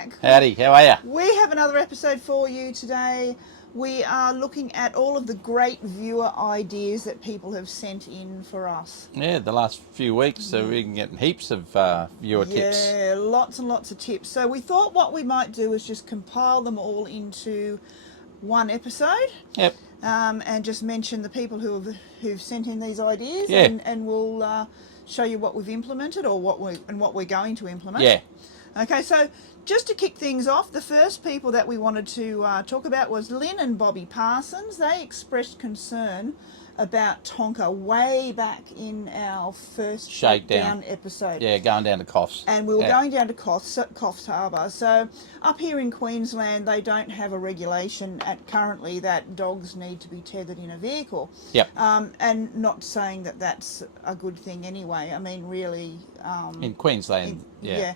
back. Howdy, how are you? We have another episode for you today. We are looking at all of the great viewer ideas that people have sent in for us. Yeah, the last few weeks, so we've been getting heaps of viewer tips. Yeah, lots and lots of tips. So we thought what we might do is just compile them all into one episode. Yep. And just mention the people who've sent in these ideas. Yeah. And we'll show you what we've implemented or what we're going to implement. Yeah. Okay, so just to kick things off, the first people that we wanted to talk about was Lynn and Bobby Parsons. They expressed concern about Tonka way back in our first Shakedown episode. Yeah, going down to Coffs. And we were going down to Coffs Harbour. So up here in Queensland, they don't have a regulation currently that dogs need to be tethered in a vehicle. Yep. And not saying that that's a good thing anyway. I mean, really... in Queensland, yeah.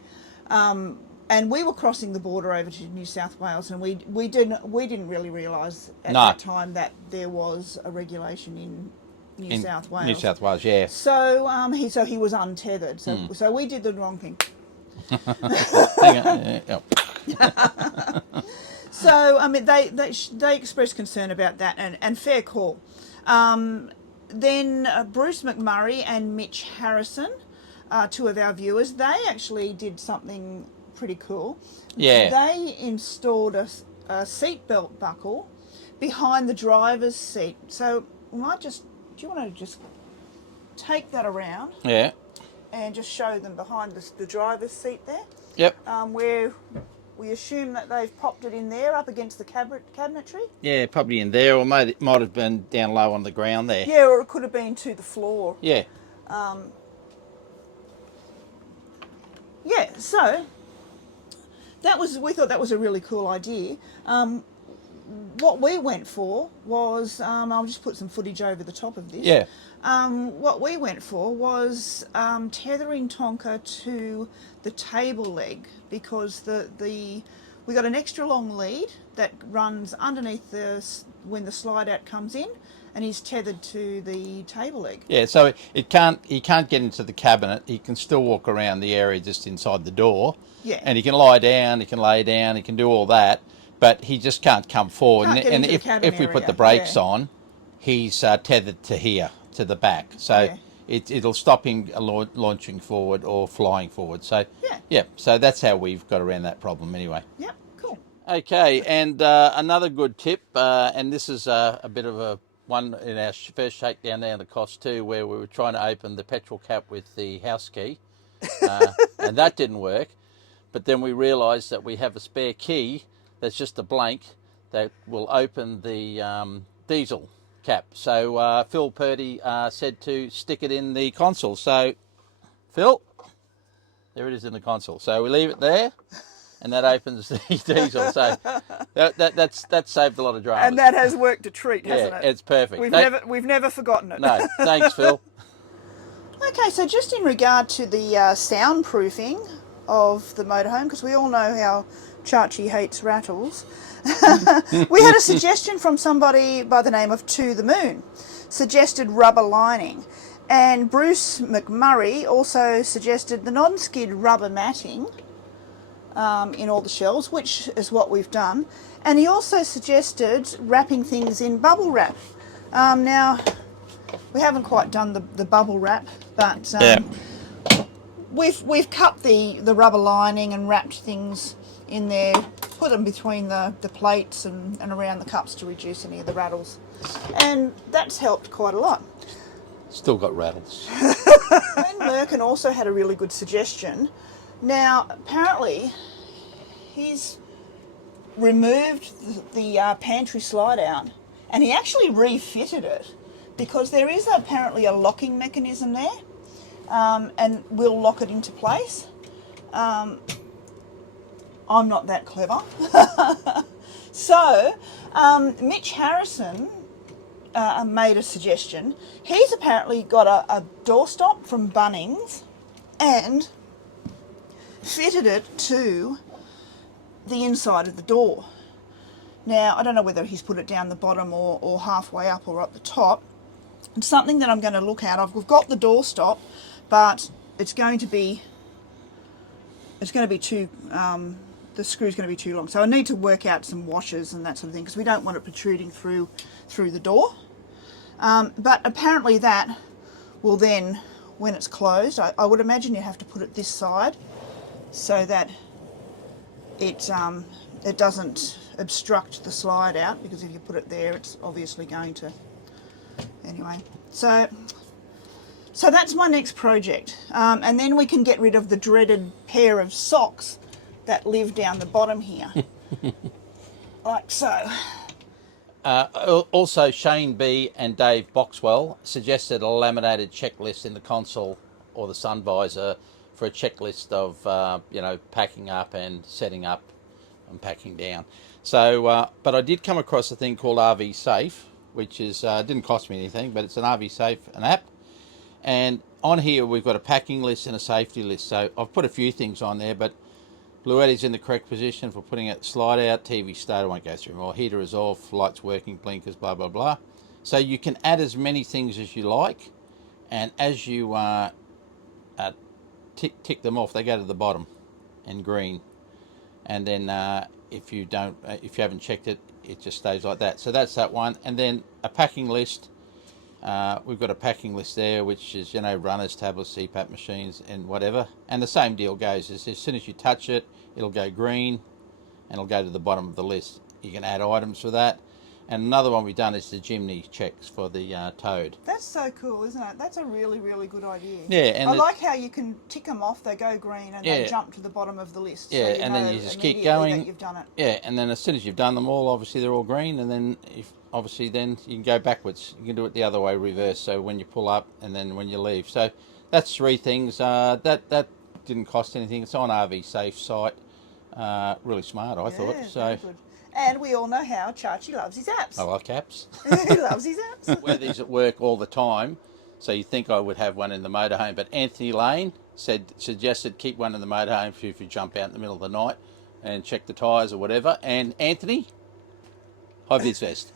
And we were crossing the border over to New South Wales, and we didn't really realise at that time that there was a regulation in New South Wales. New South Wales, yeah. So he was untethered. So we did the wrong thing. Hang on. Yeah. So I mean, they expressed concern about that, and fair call. Then Bruce McMurray and Mitch Harrison, two of our viewers, they actually did something pretty cool. Yeah. They installed a seatbelt buckle behind the driver's seat. So we might do you want to just take that around? Yeah. And just show them behind the driver's seat there? Yep. Where we assume that they've popped it in there up against the cabinetry? Yeah, probably in there, or might have been down low on the ground there. Yeah, or it could have been to the floor. Yeah. Yeah, so we thought that was a really cool idea. What we went for was, I'll just put some footage over the top of this. Yeah. What we went for was tethering Tonka to the table leg, because we got an extra long lead that runs underneath when the slide out comes in, and he's tethered to the table leg. Yeah, so he can't get into the cabinet. He can still walk around the area just inside the door. Yeah. And he can lie down, he can lay down, he can do all that, but he just can't come forward. And if we put the brakes on, he's tethered to here, to the back. So it'll stop him launching forward or flying forward. So so that's how we've got around that problem anyway. Yep, cool. Okay, and another good tip, and this is a bit of a one in our first shakedown down the cost too, where we were trying to open the petrol cap with the house key, and that didn't work. But then we realised that we have a spare key that's just a blank that will open the diesel cap. So Phil Purdy said to stick it in the console. So Phil, there it is in the console. So we leave it there, and that opens the diesel. So that saved a lot of drama. And that has worked a treat, hasn't it? Yeah, it's perfect. We've never forgotten it. No, thanks, Phil. Okay, so just in regard to the soundproofing of the motorhome, because we all know how Chachi hates rattles, we had a suggestion from somebody by the name of To The Moon, suggested rubber lining. And Bruce McMurray also suggested the non-skid rubber matting in all the shelves, which is what we've done. And he also suggested wrapping things in bubble wrap. Now, we haven't quite done the bubble wrap, but we've cut the rubber lining and wrapped things in there, put them between the plates and around the cups to reduce any of the rattles. And that's helped quite a lot. Still got rattles. Ben Merkin also had a really good suggestion. Now, apparently, he's removed the pantry slide out, and he actually refitted it, because there is apparently a locking mechanism there, and we'll lock it into place. I'm not that clever. So, Mitch Harrison made a suggestion. He's apparently got a doorstop from Bunnings and fitted it to the inside of the door. Now, I don't know whether he's put it down the bottom or halfway up or at the top. It's something that I'm going to look at. We've got the doorstop, but it's going to be too the screw's going to be too long. So I need to work out some washers and that sort of thing, because we don't want it protruding through the door. But apparently that will then, when it's closed, I would imagine you have to put it this side so that it doesn't obstruct the slide out, because if you put it there, it's obviously going to. Anyway, so that's my next project, and then we can get rid of the dreaded pair of socks that live down the bottom here, like so. Also, Shane B and Dave Boxwell suggested a laminated checklist in the console or the sun visor for a checklist of packing up and setting up and packing down. So, but I did come across a thing called RV Safe, which is didn't cost me anything, but it's an RV Safe, an app. And on here we've got a packing list and a safety list. So I've put a few things on there, but Bluetti's in the correct position for putting it slide out, TV start, I won't go through more, heater is off, lights working, blinkers, blah, blah, blah. So you can add as many things as you like, and as you tick them off, they go to the bottom in green. And then if you haven't checked it, it just stays like that. So that's that one. And then a packing list. We've got a packing list there, which is, runners, tablets, CPAP machines, and whatever. And the same deal goes, is as soon as you touch it, it'll go green, and it'll go to the bottom of the list. You can add items for that. And another one we've done is the chimney checks for the Toad. That's so cool, isn't it? That's a really, really good idea. Yeah, and I like how you can tick them off, they go green, and they jump to the bottom of the list. Yeah, so and then you just keep going. That you've done it. Yeah, and then as soon as you've done them all, obviously they're all green, and then then you can go backwards. You can do it the other way, reverse. So when you pull up, and then when you leave. So that's three things. That didn't cost anything. It's on RV Safe site. Really smart, I thought. So. Very good. And we all know how Chachi loves his apps. I like apps. He loves his apps. Wear these at work all the time, so you think I would have one in the motorhome. But Anthony Lane suggested keep one in the motorhome if you jump out in the middle of the night and check the tyres or whatever. And Anthony, high-vis vest.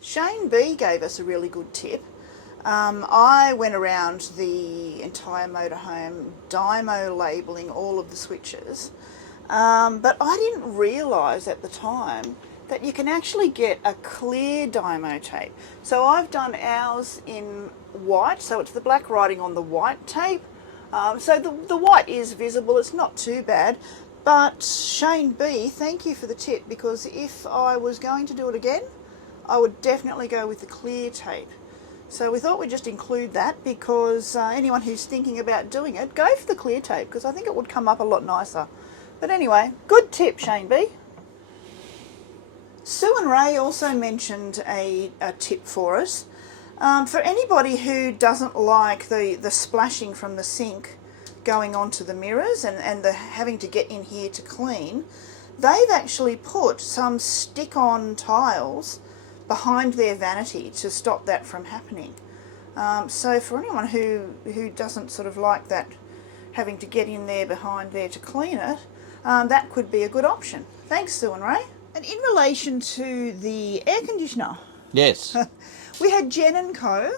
Shane B gave us a really good tip. I went around the entire motorhome dymo labelling all of the switches. But I didn't realise at the time that you can actually get a clear dymo tape. So I've done ours in white, so it's the black writing on the white tape. So the white is visible, it's not too bad. But Shane B, thank you for the tip, because if I was going to do it again, I would definitely go with the clear tape. So we thought we'd just include that, because anyone who's thinking about doing it, go for the clear tape, because I think it would come up a lot nicer. But anyway, good tip, Shane B. Sue and Ray also mentioned a tip for us. For anybody who doesn't like the splashing from the sink going onto the mirrors and the having to get in here to clean, they've actually put some stick-on tiles behind their vanity to stop that from happening. So for anyone who doesn't sort of like that, having to get in there behind there to clean it, that could be a good option. Thanks, Sue and Ray. And in relation to the air conditioner, yes, we had Jen & Co.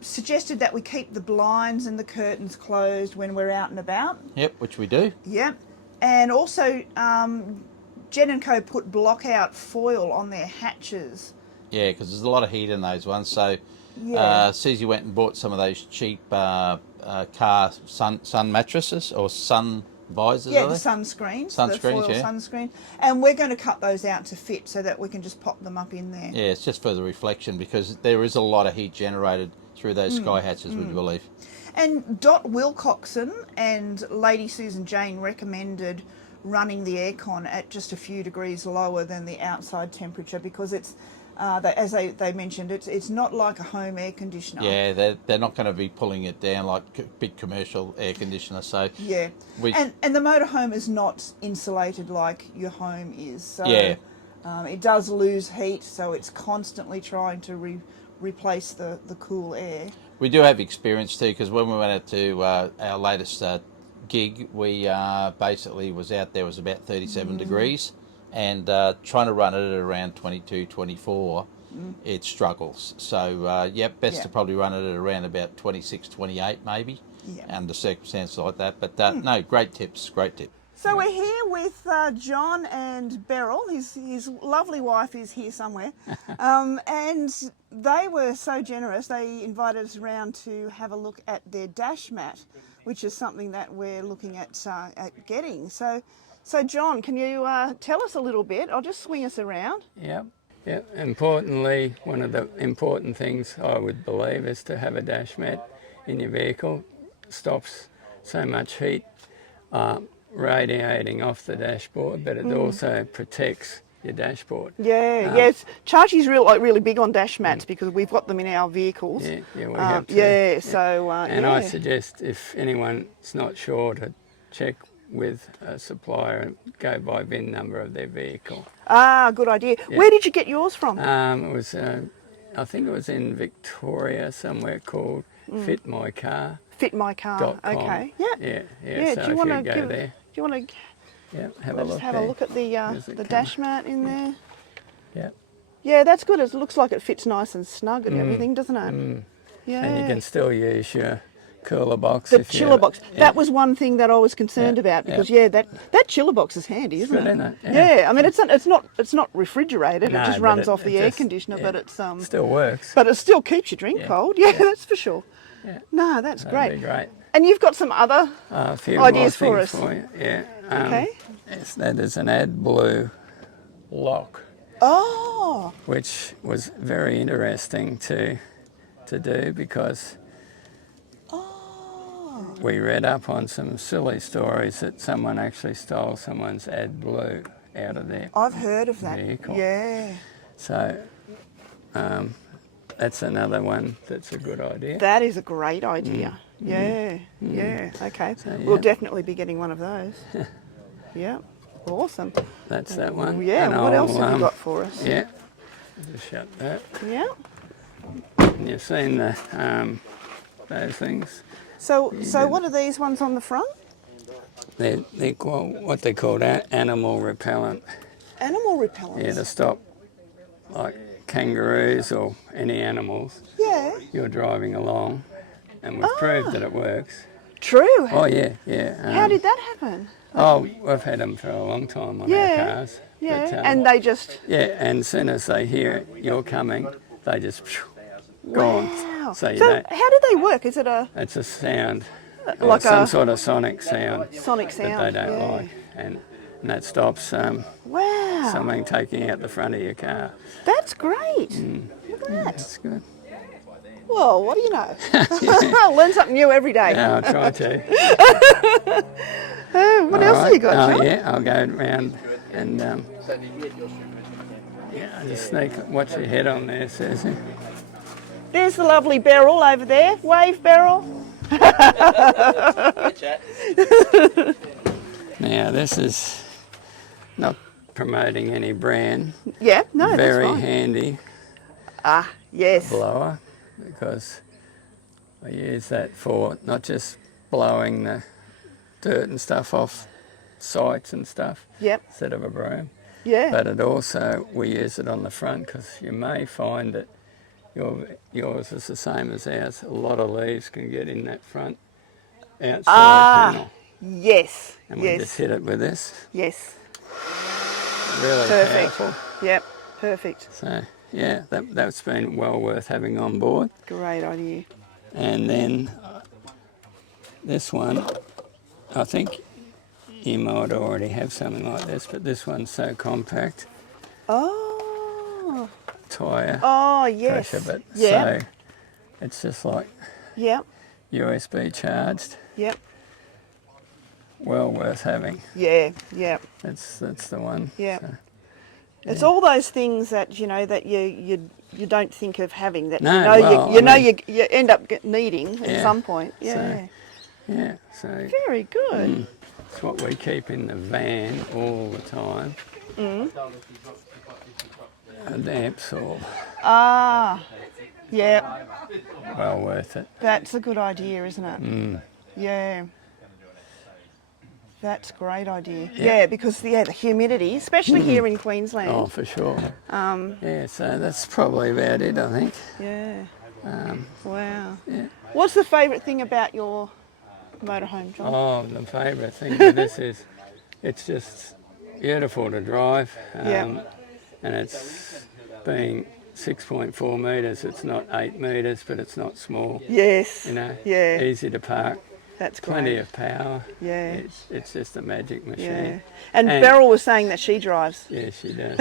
Suggested that we keep the blinds and the curtains closed when we're out and about. Yep, which we do. Yep. And also Jen & Co. put block-out foil on their hatches. Yeah, because there's a lot of heat in those ones. So Susie went and bought some of those cheap car sun mattresses or sun visors. Yeah, the sunscreens. The foil sunscreen. And we're going to cut those out to fit so that we can just pop them up in there. Yeah, it's just for the reflection, because there is a lot of heat generated through those sky hatches, would you believe? And Dot Wilcoxon and Lady Susan Jane recommended running the aircon at just a few degrees lower than the outside temperature, because it's as they mentioned, it's not like a home air conditioner. Yeah, they're not going to be pulling it down like big commercial air conditioner. So yeah, and the motorhome is not insulated like your home is. So yeah, it does lose heat, so it's constantly trying to replace the cool air. We do have experience too, because when we went out to our latest gig, we basically was out there, was about 37 degrees, and trying to run it at around 22, 24 it struggles. So, yep, best Yeah. to probably run it at around about 26, 28 maybe, Yeah. under circumstances like that. But no, great tips, great tips. So we're here with John and Beryl. His lovely wife is here somewhere. And they were so generous, they invited us around to have a look at their dash mat, which is something that we're looking at getting. So John, can you tell us a little bit? I'll just swing us around. Yep. Yep. Importantly, one of the important things I would believe is to have a dash mat in your vehicle. Stops so much heat radiating off the dashboard, but it also protects your dashboard. Yeah, yes. Chachi's really big on dash mats because we've got them in our vehicles. Yeah, we have to. Yeah, so And yeah. I suggest if anyone's not sure to check with a supplier and go by VIN number of their vehicle. Ah, good idea. Yeah. Where did you get yours from? It was, I think it was in Victoria, somewhere called Fit My Car. Fit My Car. Okay. Yeah. Yeah. So do you if want you to go there, Do you want to have a look. have a look at the There's it dash mat in there? Yeah. Yeah, that's good. It looks like it fits nice and snug and everything, doesn't it? Yeah. And you can still use your cooler box. The if you chiller have it. box. Yeah. That was one thing that I was concerned Yeah, about because yeah. that chiller box is handy, isn't good, it? isn't it? Yeah. I mean it's not refrigerated. No, it just but runs off it the air just- conditioner, yeah, but it's still works. but it still keeps your drink Yeah, cold. Yeah, that's for sure. Yeah. No, that's That'd great. be great. And you've got some other A few ideas more for things us. you. Yeah. Okay. Yes, that is an AdBlue lock, Oh. which was very interesting to do because Oh. we read up on some silly stories that someone actually stole someone's AdBlue out of their I've heard of that. vehicle. Yeah. So that's another one that's a good idea. That is a great idea. Yeah. Yeah. Okay. yeah. We'll definitely be getting one of those. Yeah. Awesome. That's that one. Yeah. And What else have I'll, you got for us? Yeah. Just shut that. Yeah. And you've seen the those things. So what are these ones on the front? They're called, what they call animal repellent. Animal repellents. Yeah, to stop like kangaroos or any animals Yeah. you're driving along, and we've proved that it works. True. Oh yeah, yeah. How did that happen? Oh, we've had them for a long time on Yeah, our cars. Yeah. But, And they just. yeah, and as soon as they hear you're coming, they just gone. Wow. So you So don't. how do they work? Is it a It's a sound, like some a sort of sonic sound sonic that sound? they don't yeah. like, and that stops Wow. something taking out the front of your car. That's great. Look at that. That's good. Well, what do you know? I learn something new every day. Yeah, I'll try to. What else have you got, John? Yeah, I'll go round and yeah, just watch your head on there, Susie. There's the lovely Beryl over there. Wave, Beryl. Now this is not promoting any brand. Yeah, no, Very that's fine. handy Ah, yes. blower, because I use that for not just blowing the dirt and stuff off sites and stuff Yep. instead of a broom, Yeah. but it also, we use it on the front because you may find that yours is the same as ours. A lot of leaves can get in that front outside panel, Yes. and we just Yes. hit it with this. Yes. Really Perfect. powerful. Yep. Perfect. So yeah, that's been well worth having on board. Great idea. And then this one, I think you might already have something like this, but this one's so compact, Oh. tyre Oh, yes. pressure, but Yeah. so it's just like Yep. USB charged. Yep. Well worth having. Yeah. Yep. That's the one. Yeah. So, It's all those things that that you don't think of having that No, you know well, you I know mean- you end up needing at Yeah. some point. Yeah. yeah, so Very good. it's what we keep in the van all the time. A damp saw, Ah. Yeah. well worth it. That's a good idea, isn't it? Yeah. That's a great idea. Yeah, because the humidity, especially here in Queensland. Oh, for sure. Yeah, so that's probably about it, I think. Yeah. Wow. Yeah. What's the favourite thing about your motorhome, John? Oh, the favourite thing with this is it's just beautiful to drive. Yeah. And it's being 6.4 metres. It's not 8 metres, but it's not small. Yes. You know, Yeah. easy to park. That's Plenty great. of power. Yeah. It's just a magic machine. Yeah. And Beryl was saying that she drives. Yeah, she does.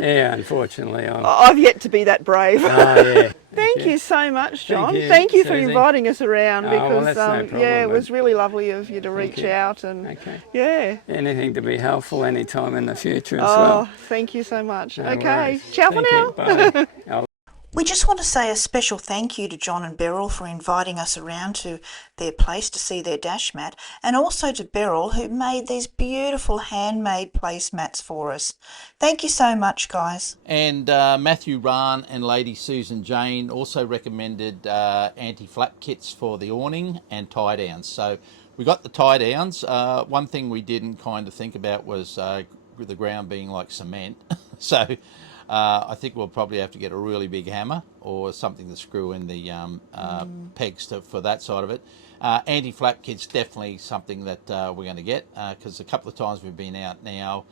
Yeah, unfortunately, I've yet to be that brave. Oh, yeah. Thank you so much, John. Thank you, for Susie. inviting us around Oh, because well, that's no problem, yeah, it but- was really lovely of you to reach you. out and Okay. yeah. Anything to be helpful anytime in the future as Oh, well. thank you so much. No Okay, worries. ciao for Thank now. you. Bye. I'll We just want to say a special thank you to John and Beryl for inviting us around to their place to see their dash mat, and also to Beryl who made these beautiful handmade placemats for us. Thank you so much, guys. And Matthew Rahn and Lady Susan Jane also recommended anti-flap kits for the awning and tie downs. So we got the tie downs. One thing we didn't kind of think about was the ground being like cement. So I think we'll probably have to get a really big hammer or something to screw in the pegs for that side of it. Anti-flap kit's definitely something that we're going to get because a couple of times we've been out now,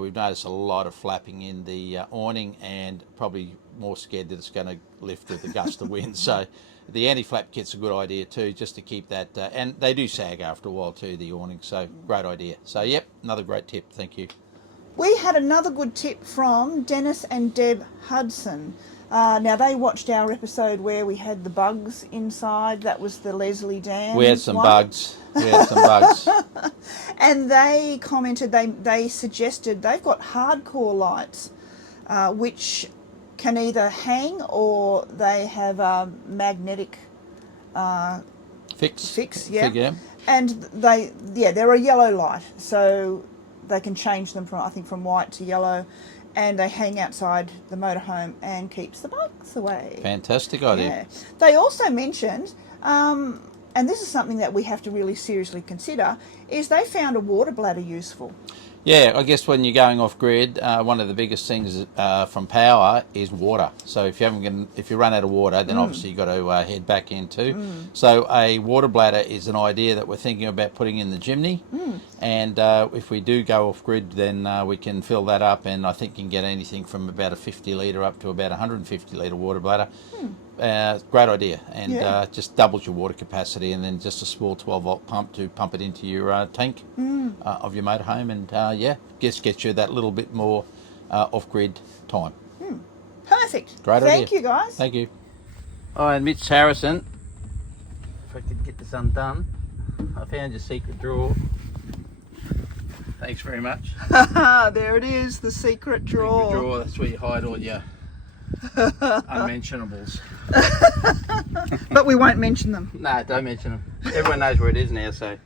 we've noticed a lot of flapping in the awning and probably more scared that it's going to lift with the gust of wind. So the anti-flap kit's a good idea too, just to keep that, and they do sag after a while too, the awning, so great idea. So yep, another great tip, thank you. We had another good tip from Dennis and Deb Hudson. Now, they watched our episode where we had the bugs inside. That was the Leslie Dam. We had some bugs. And they commented, they suggested they've got hardcore lights, which can either hang or they have a magnetic fix, yeah. And they're a yellow light, so they can change them from white to yellow, and they hang outside the motorhome and keeps the bugs away. Fantastic idea. Yeah. They also mentioned, and this is something that we have to really seriously consider, is they found a water bladder useful. Yeah, I guess when you're going off grid, one of the biggest things from power is water. So if you run out of water, then obviously you've got to head back into. So a water bladder is an idea that we're thinking about putting in the chimney. And if we do go off grid, then we can fill that up, and I think you can get anything from about a 50 litre up to about 150 litre water bladder. Great idea, and just doubles your water capacity, and then just a small 12-volt pump to pump it into your tank of your motorhome, and just gets you that little bit more off-grid time. Perfect. Great idea. Thank you, guys. Thank you. Hi, Mitch Harrison. If I could get this undone, I found your secret drawer. Thanks very much. There it is, the secret drawer. Secret drawer, that's where you hide all your unmentionables. But we won't mention them. No, don't mention them. Everyone knows where it is now, so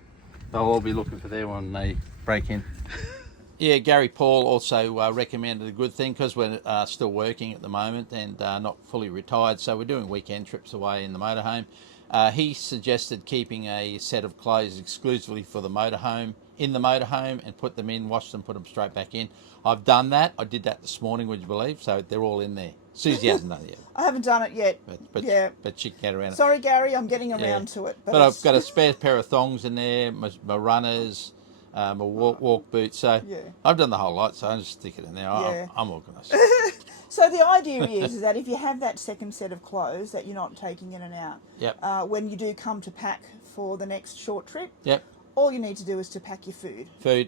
they'll all be looking for their one when they break in. Yeah, Gary Paul also recommended a good thing because we're still working at the moment and not fully retired, so we're doing weekend trips away in the motorhome. He suggested keeping a set of clothes exclusively for the motorhome, in the motorhome, and put them in, wash them, put them straight back in. I've done that. I did that this morning, would you believe? So they're all in there. Susie hasn't done it yet. I haven't done it yet. But she can get around it. Sorry, Gary, I'm getting around to it. But I've got a spare pair of thongs in there, my runners, my walk boots. So I've done the whole lot, so I just stick it in there. I'm organised. So the idea is that if you have that second set of clothes that you're not taking in and out, when you do come to pack for the next short trip, all you need to do is to pack your food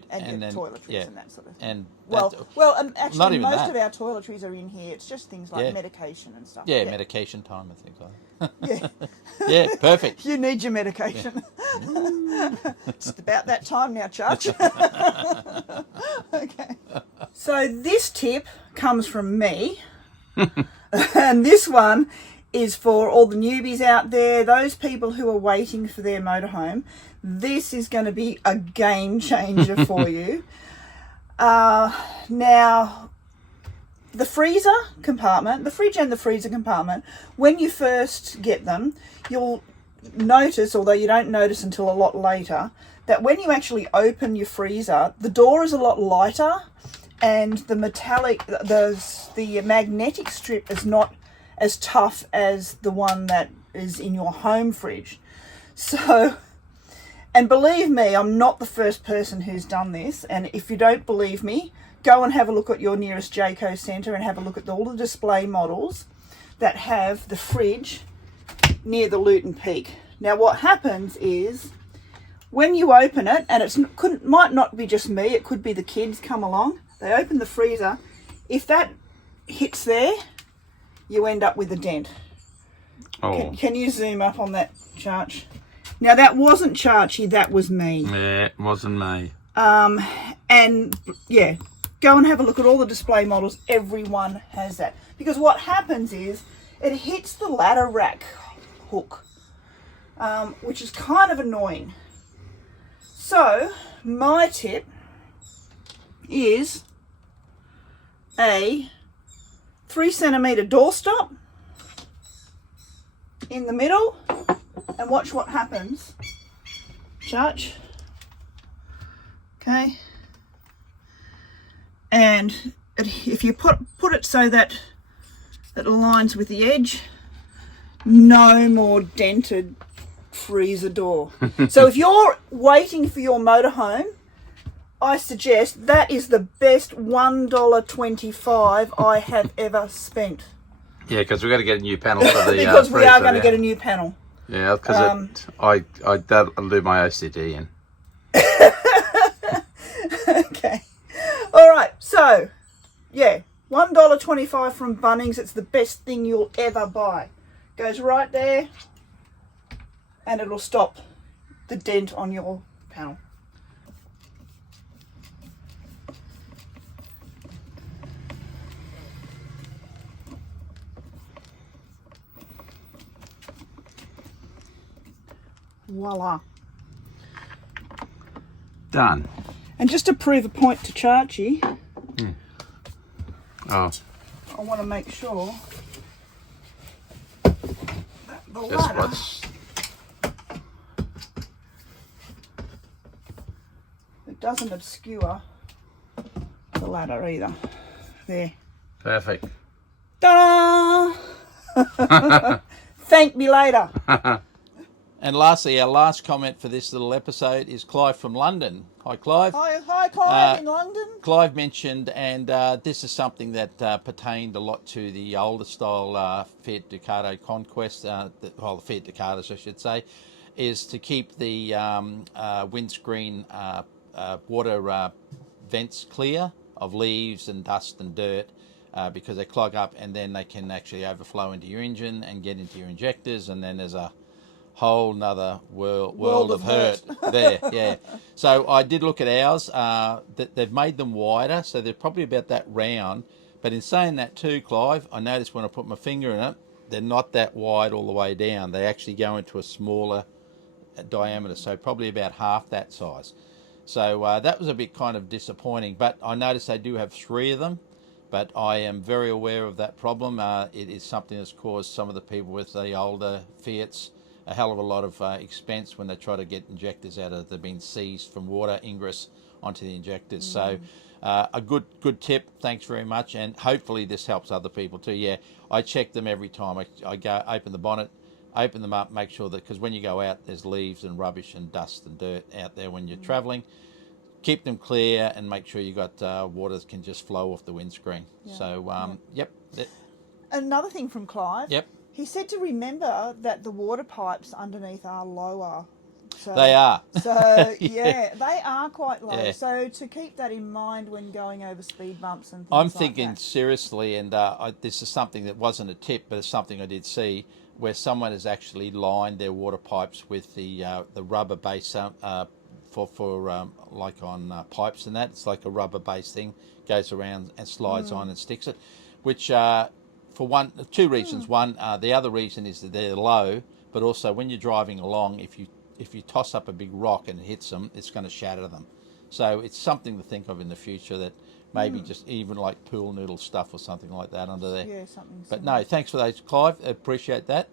and your toiletries and that sort of thing. And actually, most of our toiletries are in here. It's just things like medication and stuff. Yeah, medication time, I think. Yeah, perfect. You need your medication. It's about that time now, Church. Okay. So this tip comes from me, and this one is for all the newbies out there, those people who are waiting for their motorhome. This is going to be a game changer for you. Now, the freezer compartment, the fridge and the freezer compartment, when you first get them, you'll notice, although you don't notice until a lot later, that when you actually open your freezer, the door is a lot lighter, and the magnetic strip is not as tough as the one that is in your home fridge. So, and believe me, I'm not the first person who's done this, and if you don't believe me, go and have a look at your nearest Jayco centre and have a look at all the display models that have the fridge near the Luton Peak. Now what happens is, when you open it, and might not be just me, it could be the kids come along, they open the freezer, if that hits there, you end up with a dent. Oh. Can you zoom up on that, Charch? Now that wasn't Charchy, that was me. Yeah, it wasn't me. And yeah, go and have a look at all the display models, everyone has that. Because what happens is, it hits the ladder rack hook, which is kind of annoying. So, my tip is a 3 centimetre doorstop in the middle, and watch what happens. Charge. Okay. And if you put it so that it aligns with the edge, no more dented freezer door. So if you're waiting for your motorhome, I suggest that is the best $1.25 I have ever spent. Yeah, because we've got to get a new panel for the because we freezer, are going to get a new panel. Yeah, because that'll do my OCD in. Okay. All right. So, yeah, $1.25 from Bunnings. It's the best thing you'll ever buy. Goes right there, and it'll stop the dent on your panel. Voila. Done. And just to prove a point to Charchy, Oh, I want to make sure that the just ladder watch. it doesn't obscure the ladder either. There. Perfect. Ta-da! Thank me later. And lastly, our last comment for this little episode is Clive from London. Hi, Clive. Hi, Clive in London. Clive mentioned, and this is something that pertained a lot to the older style Fiat Ducato Conquest, the Fiat Ducatos I should say, is to keep the windscreen water vents clear of leaves and dust and dirt, because they clog up and then they can actually overflow into your engine and get into your injectors, and then there's a whole nother world of hurt there. Yeah, so I did look at ours. They've made them wider, so they're probably about that round, but in saying that too, Clive, I noticed when I put my finger in it, they're not that wide all the way down. They actually go into a smaller diameter, so probably about half that size. So that was a bit kind of disappointing, but I noticed they do have 3 of them, but I am very aware of that problem. It is something that's caused some of the people with the older Fiats a hell of a lot of expense when they try to get injectors out of, they've been seized from water ingress onto the injectors. So a good tip, thanks very much, and hopefully this helps other people too. Yeah, I check them every time. I go open the bonnet, open them up, make sure that, because when you go out there's leaves and rubbish and dust and dirt out there when you're travelling. Keep them clear and make sure you got water that can just flow off the windscreen. Yeah. So yep. Another thing from Clive. Yep. He said to remember that the water pipes underneath are lower. So, they are. So, yeah, they are quite low. Yeah. So, to keep that in mind when going over speed bumps and things I'm like thinking that. seriously, and this is something that wasn't a tip, but it's something I did see, where someone has actually lined their water pipes with the rubber base for like on pipes and that. It's like a rubber base thing, goes around and slides on and sticks it, which... for 2 reasons. One, the other reason is that they're low, but also when you're driving along, if you toss up a big rock and it hits them, it's going to shatter them. So it's something to think of in the future, that maybe just even like pool noodle stuff or something like that under there. Yeah, something But similar. no, thanks for those, Clive. Appreciate that.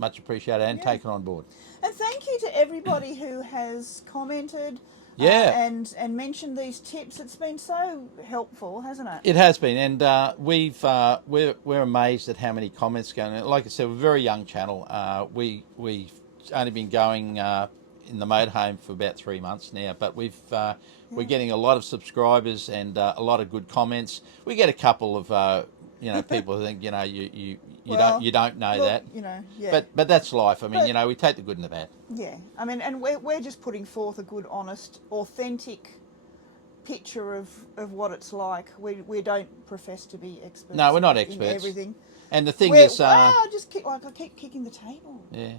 much appreciated and taken on board. And thank you to everybody who has commented Yeah. and mentioned these tips. It's been so helpful, hasn't it? It has been, and we're amazed at how many comments going. Like I said, we're a very young channel. We've only been going in the motorhome for about 3 months now, but we're getting a lot of subscribers and a lot of good comments. We get a couple of people who think you don't know that. But that's life. I mean, we take the good and the bad. Yeah, I mean, and we're just putting forth a good, honest, authentic picture of what it's like. We don't profess to be experts. No, we're not in experts. everything. And the thing is, I keep kicking the table. Yeah,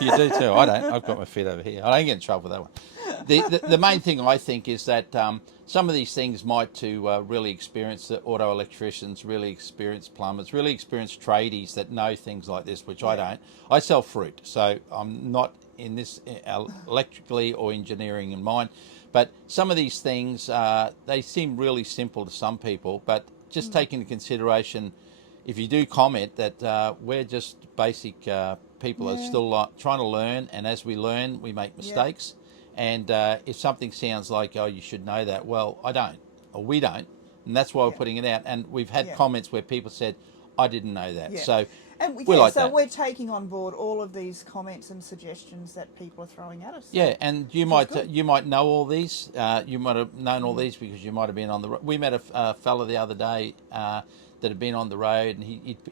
you do too. I don't. I've got my feet over here. I don't get in trouble for that one. The main thing I think is that some of these things might to really experience the auto electricians, really experienced plumbers, really experienced tradies that know things like this, which I don't. I sell fruit, so I'm not in this electrically or engineering in mind. But some of these things, they seem really simple to some people, but just take into consideration, if you do comment, that we're just basic people that are still trying to learn, and as we learn, we make mistakes. And if something sounds like, oh, you should know that, well, I don't, or we don't, and that's why we're putting it out. And we've had comments where people said, I didn't know that. So we're taking on board all of these comments and suggestions that people are throwing at us. Yeah, and you might know all these. You might have known all these because you might have been on the road. We met a fella the other day that had been on the road, and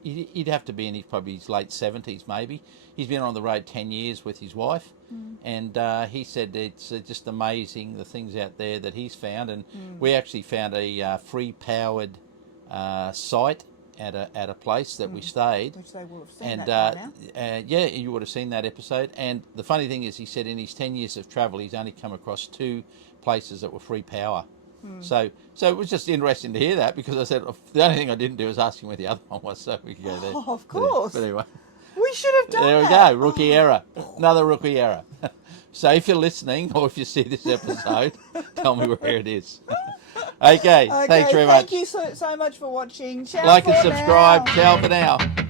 he'd have to be in his late 70s maybe. He's been on the road 10 years with his wife, and he said it's just amazing the things out there that he's found. And we actually found a free powered site at a place that we stayed, which they will have seen and that by now. you would have seen that episode. And the funny thing is, he said in his 10 years of travel, he's only come across 2 places that were free power. So it was just interesting to hear that, because I said the only thing I didn't do was ask him where the other one was, so we could go there. Oh, of course. But anyway, We should have done there we that. go. Rookie error. Another rookie error. So if you're listening, or if you see this episode, tell me where it is. Okay, thanks very much. Thank you so much for watching. Ciao Like for and subscribe. now. Ciao for now.